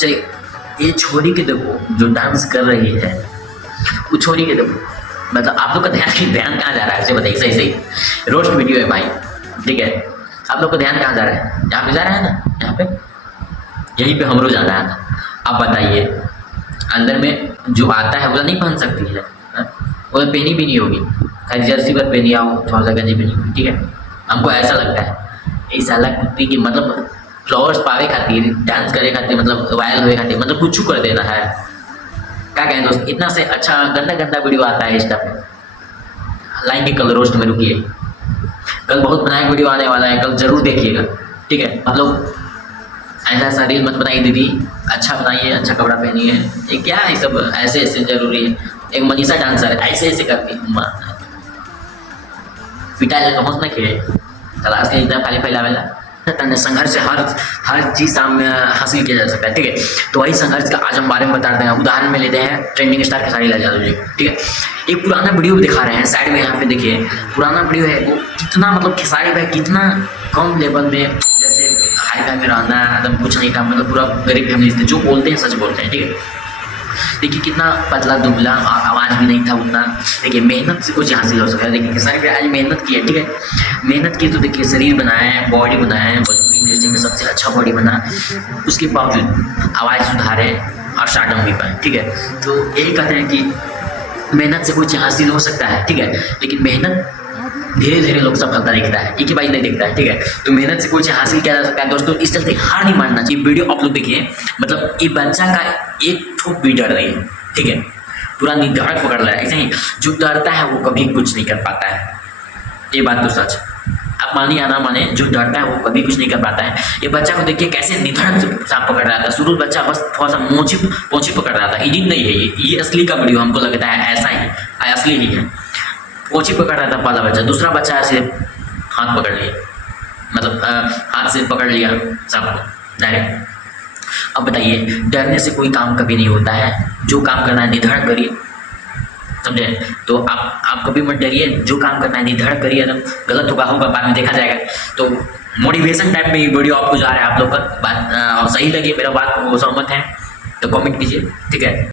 चलिए ये छोरी के देखो जो डांस कर रही है, वो छोरी के देखो, मतलब आप लोग का ध्यान कहाँ जा रहा है, ऐसे बताइए सही सही। रोस्ट वीडियो है भाई, ठीक है, आप लोग का ध्यान कहाँ जा रहा है? यहाँ पे जा रहा है ना, यहाँ पे, यहीं पे हमरो जाना है। आप बताइए, अंदर में जो आता है वो नहीं पहन सकती है, वो तो पहनी भी नहीं होगी, खाली जर्सी पर पहनी आओ, थोड़ा सा गंजी पहनी होगी, ठीक है। हमको ऐसा लगता है इस अलग कुत्ती की मतलब फ्लावर्स पावे खातिर, डांस करे खातिर, मतलब वायरल हुए खातिर, मतलब कुछ कर देना है। क्या कहें दोस्त, इतना से अच्छा गंदा गंदा वीडियो आता है इंस्टा पे, लाएंगे कल रोस्ट में, रुकिए कल बहुत बनाया वीडियो आने वाला है, कल जरूर देखिएगा, ठीक है। आप लोग ऐसा ऐसा रील मत बनाइए दीदी, अच्छा बनाइए, अच्छा कपड़ा पहनिए, ये क्या है सब ऐसे ऐसे जरूरी है। एक मनीषा डांसर है ऐसे ऐसे करती है, पिटा जाए पहुँच ना खेले तलाश के इतना खाली फैलावेला। संघर्ष से हर चीज़ सामने हासिल किया जा सकता है, ठीक है। तो वही संघर्ष का आज हम बारे में बताते हैं। उदाहरण में लेते हैं ट्रेंडिंग स्टार खेसारी लाल यादव जी, ठीक है। एक पुराना वीडियो दिखा रहे हैं, साइड में यहाँ पे देखिए, पुराना वीडियो है वो, कितना मतलब खेसारी भाई कितना कम लेवल में, जैसे हाई फाई में रहना एकदम कुछ नहीं था, मतलब पूरा गरीब फैमिली से, जो बोलते हैं सच बोलते हैं, ठीक है। देखिए कितना पतला दुबला, आवाज़ भी नहीं था उतना। देखिए मेहनत से कुछ हासिल हो सकता है। देखिए खेसारी भाई आज मेहनत की है, ठीक है, मेहनत की तो देखिए शरीर बनाया है, बॉडी बनाया है, भोजपुरी इंडस्ट्री में सबसे अच्छा बॉडी बना, उसके बावजूद आवाज़ सुधारे और स्टार्टअप भी पाए, ठीक है। तो यही कहते हैं कि मेहनत से कुछ हासिल हो सकता है, ठीक है, लेकिन मेहनत धीरे धीरे लोग सफलता दिखता है, एक ही बार नहीं दिखता है, ठीक है। तो मेहनत से कुछ हासिल किया जा सकता है दोस्तों, इस चलते हार नहीं मानना चाहिए। वीडियो आप लोग देखिए, मतलब ये बच्चा का एक ठोक भी डर नहीं है, ठीक है, पूरा निर्धारक पकड़ रहा है। ऐसे ही जो डरता है वो कभी कुछ नहीं कर पाता है, ये बात तो सच। आप मानिए या ना माने, जो डरता है वो कभी कुछ नहीं कर पाता है। ये बच्चा को देखिए कैसे निर्धारक से सांप पकड़ रहा था। शुरू बच्चा बस थोड़ा सा पोंछी पकड़ रहा था, एडिट नहीं है ये असली का वीडियो, हमको लगता है ऐसा ही असली ही है। पोंछी पकड़ रहा था पहला बच्चा, दूसरा बच्चा ऐसे हाथ पकड़ लिया, मतलब हाथ से पकड़ लिया सबको डायरेक्ट। अब बताइए, डरने से कोई काम कभी नहीं होता है, जो काम करना है निर्धारण करिए, समझे। तो आप कभी मत डरिए, जो काम करना है निर्धारण करिए, एकदम गलत होगा बाद में देखा जाएगा। तो मोटिवेशन टाइप में ये वीडियो आपको जा रहा है, आप लोग का बात और सही लगी मेरा बात को सहमत है तो कमेंट कीजिए, ठीक है।